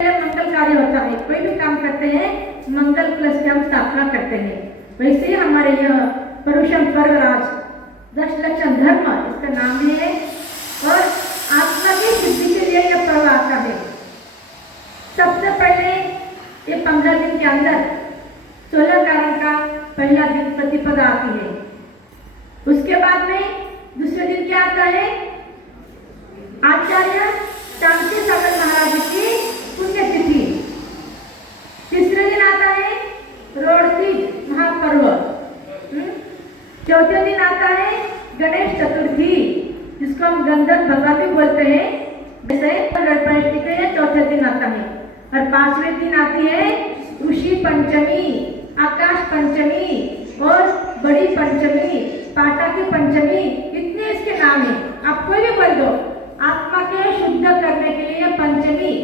मंगल कार्य होता है, कोई भी काम करते हैं मंगल प्लस की हम स्थापना करते हैं। वैसे ही हमारे यह पुरुषम स्वर्गराज 10 लक्षण धर्म इसका नाम है और आत्मा की सिद्धि के लिए यह पर्व आता है। सबसे पहले ये 15 दिन के अंदर 16 कारण का पहला दिन प्रतिपदा आती है। उसके बाद में दूसरे दिन क्या आता है? आचार्य शांति सागर महाराज की पुण्यतिथि। तीसरे दिन आता है रोड़ती महापर्व। चौथे दिन आता है गणेश चतुर्थी, जिसको हम गंधर्व भगवान भी बोलते हैं। जैसे गणपति के चौथे दिन आता है। और 5वें दिन आती है ऋषि पंचमी, आकाश पंचमी और बड़ी पंचमी, पाटा की पंचमी। इतने इसके नाम है, आप कोई भी बोल दो। आत्मा के शुद्ध करने के लिए पंचमी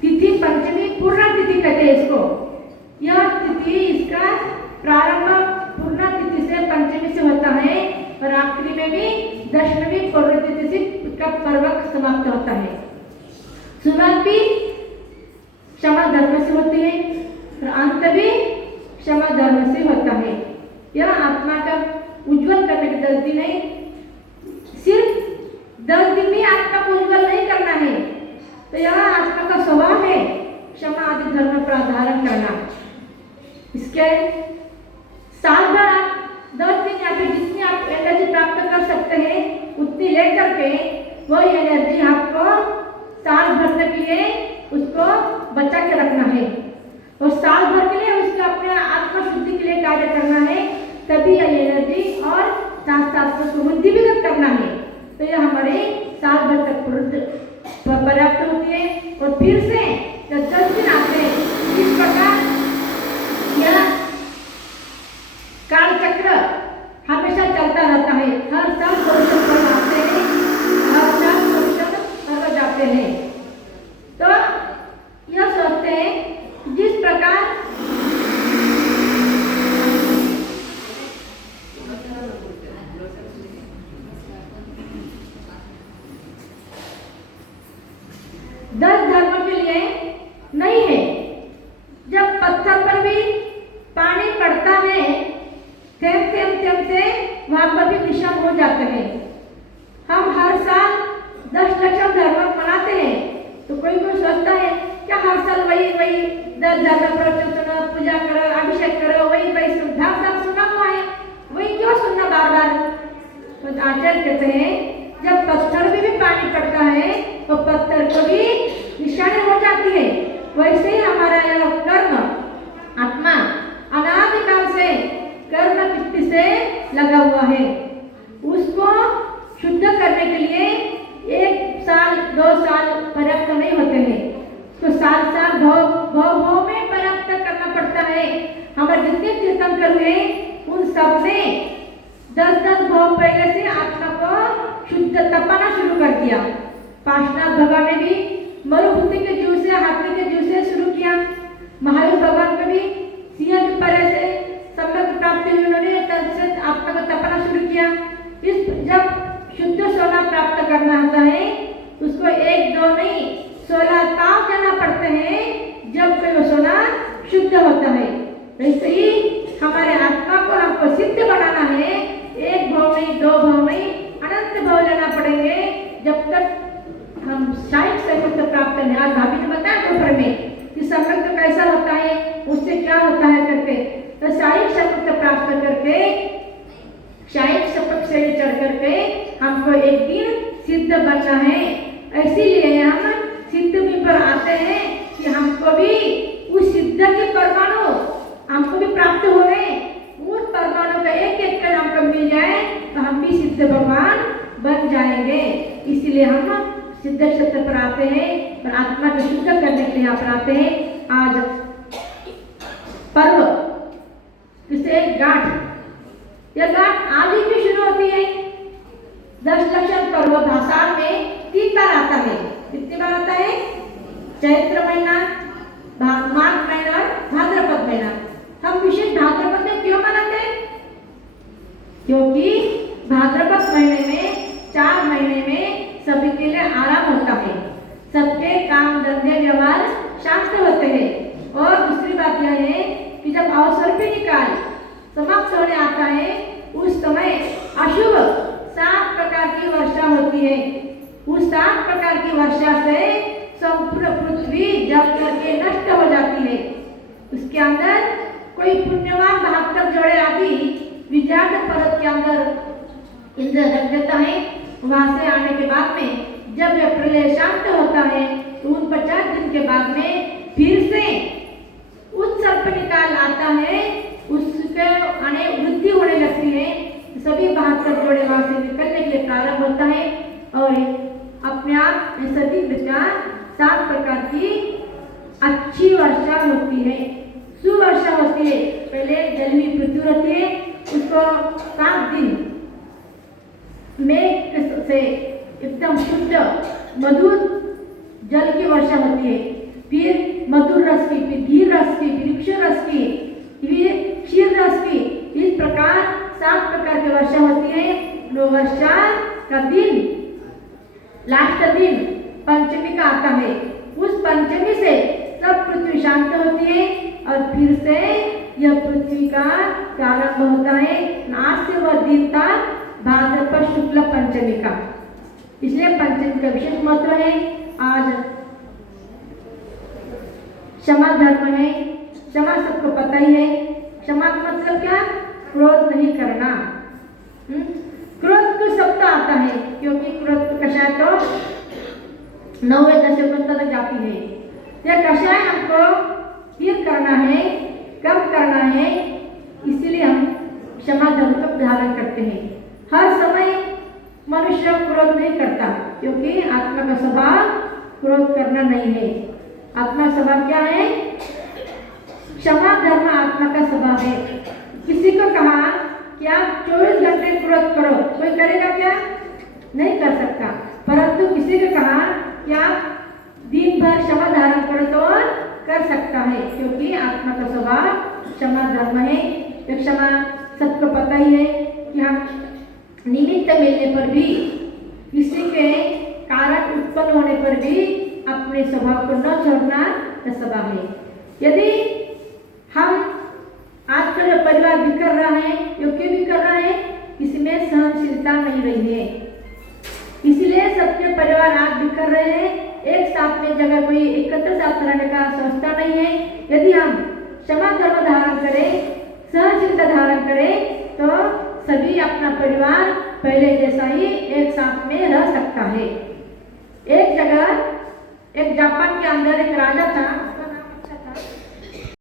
तिथि, पंचमी पूर्ण तिथि कहते हैं इसको। यह तिथि इसका प्रारंभ पूर्ण तिथि से पंचमी से होता है और आखिरी में भी दशमी पूर्ण तिथि से का पर्व समाप्त होता है। शुरुआत भी क्षमा धर्म से होती है और अंत भी क्षमा धर्म से होता है। यह आत्मा का उज्जवल करने की 10 दिन नहीं, सिर्फ 10 दिन में आत्मा को उज्जवल नहीं करना है। तो यह आत्मा का स्वभाव है क्षमा आदि धर्म पर धारण करना। इसके साल भर आप 10 दिन या फिर जितनी आप एनर्जी प्राप्त कर सकते हैं उतनी लेकर के वही एनर्जी आपको साल भर के लिए उसको बचा के रखना है और साल भर के लिए उसको अपने आत्मा शुद्धि के लिए कार्य करना है। तभी यह एनर्जी और साथ साथ उसको वृद्धि भी करना है। तो यह हमारे साल भर तक पर्याप्त होती है। और फिर से जब 10 दिन आते हैं इस प्रकार यह काल चक्र हमेशा चलता रहता है। हर साल पुरुषों पर आते हैं, हर साल पुरुषों पर जाते हैं। तो यह सोचते हैं जिस प्रकार दस धर्मों के लिए नहीं है। जब पत्थर पर भी पानी पड़ता है थेम थेम थेम से वहां पर भी निशान हो जाते हैं। हम हर साल 10 लक्षण धर्म मनाते हैं तो कोई सोचता है क्या हर साल वही 10 धर्म प्रवचन पूजा करो, अभिषेक करो, वही धाम सुना हुआ है, वही क्यों सुनना बार बार? तो आचार्य कहते हैं जब पत्थर में भी पानी पड़ता है तो पत्थर को भी निशानी हो जाती है। वैसे ही हमारा यह कर्म आत्मा अनादिकाल से कर्म वृत्ति से लगा हुआ है। उसको शुद्ध करने के लिए 1 साल 2 साल पर्याप्त नहीं होते हैं, तो साल साल भाव में पर्याप्त करना पड़ता है। हमारे जितने तीर्थंकर हुए उन सब ने 10-10 भाव पहले से आत्मा को शुद्ध तपाना शुरू कर दिया। पार्श्वनाथ भगवान ने भी मरुभूमि के जीव से, हाथी के जीव से शुरू किया। महावीर भगवान को भी सिंह के पैर से सम्यक प्राप्ति हुई, उन्होंने तन से आत्मा को तपाना शुरू किया। इस जब शुद्ध सोना प्राप्त करना होता है उसको 1-2 नहीं 16 ताव देना पड़ते हैं जब कोई वो सोना शुद्ध होता है। वैसे ही हमारे आत्मा को हमको सिद्ध बनाना है। 1 भाव नहीं 2 भाव नहीं अनंत भाव लेना पड़ेंगे जब तक हम शायद सम्यक प्राप्त नहीं। आज भाभी ने बताया दोपहर में कि सम्यक कैसा होता है, उससे क्या होता है करके। तो शायद सम्यक प्राप्त करके शायद शपथ से चढ़ करके हमको एक दिन सिद्ध बनना है। इसीलिए हम सिद्ध भी पर आते हैं कि हमको भी उस सिद्ध के परमाणु हमको भी प्राप्त हो गए। उस परमाणु का एक कण हमको मिल जाए तो हम भी सिद्ध भगवान बन जाएंगे। इसलिए हम सिद्ध क्षेत्र पर आते हैं और आत्मा को शुद्ध करने के लिए यहाँ पर आते हैं। आज पर्व किसे गांठ, यह गांठ आज ही क्यों शुरू होती है? 10 लक्षण पर्व साल में 3 बार आता है। कितनी बार आता है? चैत्र महीना, माघ महीना और भाद्रपद महीना। हम विशेष भाद्रपद में क्यों मनाते हैं? क्योंकि भाद्रपद महीने में 4 महीने में सभी के लिए आराम होता है। सबके काम धंधे व्यवहार शांत होते हैं। और दूसरी बात यह है कि जब अवसर्पिणी काल समाप्त होने आता है उस समय अशुभ 7 प्रकार की वर्षा होती है। उस 7 प्रकार की वर्षा से संपूर्ण पृथ्वी जल करके नष्ट हो जाती है। उसके अंदर कोई पुण्यवान 72 जोड़े आदि विजात पर्वत के अंदर इंद्र रख देता है। वहां से आने के बाद में जब यह प्रलय शांत होता है तो 49 दिन के बाद में फिर से उत्सर्पणी काल आता है। उसके आने वृद्धि होने लगती है। सभी 72 जोड़े वहां से निकलने के लिए प्रारंभ होता है और अपने आप सभी प्रकार 7 प्रकार की अच्छी वर्षा होती है, सुवर्षा होती है। पहले जल में पृथ्वी रहती है, उसको 7 दिन मेघ से एकदम शुद्ध मधुर जल की वर्षा होती है। फिर मधुर रस की, फिर घी रस की, फिर वृक्ष रस की, फिर क्षीर रस की। इस प्रकार 7 प्रकार की वर्षा होती है। वो वर्षा का दिन लास्ट दिन पंचमी का आता है। उस पंचमी से सब पृथ्वी शांत होती है और फिर से यह पृथ्वी का प्रारंभ होता है। आज से वह दिन था भाद्रपद शुक्ल पंचमी का, इसलिए पंचमी का विशेष महत्व है। आज क्षमा धर्म है। क्षमा सबको पता ही है। क्षमा का मतलब क्या? क्रोध नहीं करना। क्रोध को शब्द आता है क्योंकि क्रोध कषाय तो 9वें 10वें तक जाती है। यह कषाय हमको स्थिर करना है, कम करना है, इसीलिए हम क्षमा धर्म का धारण करते हैं। हर समय मनुष्य क्रोध नहीं करता क्योंकि आत्मा का स्वभाव क्रोध करना नहीं है। आत्मा स्वभाव क्या है? क्षमा धर्म आत्मा का स्वभाव है। किसी को कहा कि आप 24 घंटे क्रोध करो, कोई करेगा क्या? नहीं कर सकता। परंतु किसी को कहा कि आप दिन भर क्षमा धारण करो तो कर सकता है, क्योंकि आत्मा का स्वभाव क्षमा धर्म है। तो क्षमा सबको पता ही है कि हम निमित्त मिलने पर भी, किसी के कारण उत्पन्न होने पर भी अपने स्वभाव को न छोड़ना स्वभाव है। यदि हम आज का जो परिवार बिखर रहा है, यो क्यों बिखर रहा है? इसमें सहनशीलता नहीं रही है, इसलिए सबके परिवार आज बिखर रहे हैं। एक साथ में जगह कोई एकत्र साथ रहने का सोचता नहीं है। यदि हम क्षमा धर्म धारण करें, सहनशीलता धारण करें तो सभी अपना परिवार पहले जैसा ही एक साथ में रह सकता है। एक जगह एक जापान के अंदर एक राजा था।